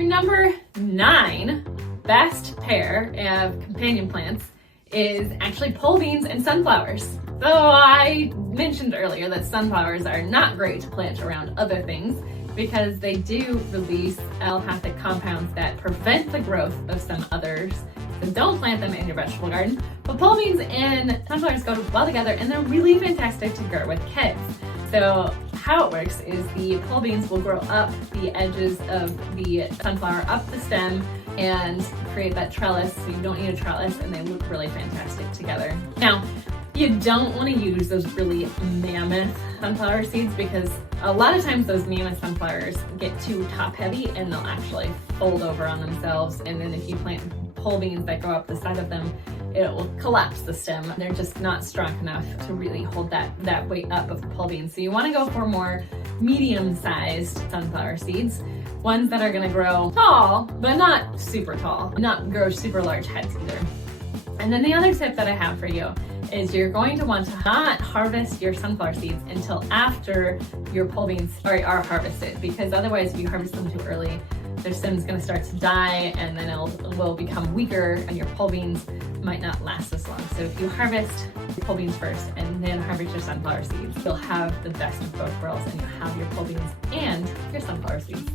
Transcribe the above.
Your number 9 best pair of companion plants is actually pole beans and sunflowers. So I mentioned earlier that sunflowers are not great to plant around other things because they do release aliphatic compounds that prevent the growth of some others. So don't plant them in your vegetable garden. But pole beans and sunflowers go well together, and they're really fantastic to grow with kids. So how it works is the pole beans will grow up the edges of the sunflower, up the stem, and create that trellis. So you don't need a trellis, and they look really fantastic together. Now, you don't want to use those really mammoth sunflower seeds because a lot of times those mammoth sunflowers get too top heavy and they'll actually fold over on themselves. And then if you plant pole beans that go up the side of them, it will collapse the stem. They're just not strong enough to really hold that weight up of the pole beans. So you want to go for more medium-sized sunflower seeds, ones that are going to grow tall, but not super tall, not grow super large heads either. And then the other tip that I have for you is you're going to want to not harvest your sunflower seeds until after your pole beans are harvested, because otherwise if you harvest them too early, their stem's going to start to die and then it will become weaker and your pole beans might not last as long. So if you harvest your pole beans first and then harvest your sunflower seeds, you'll have the best of both worlds and you'll have your pole beans and your sunflower seeds.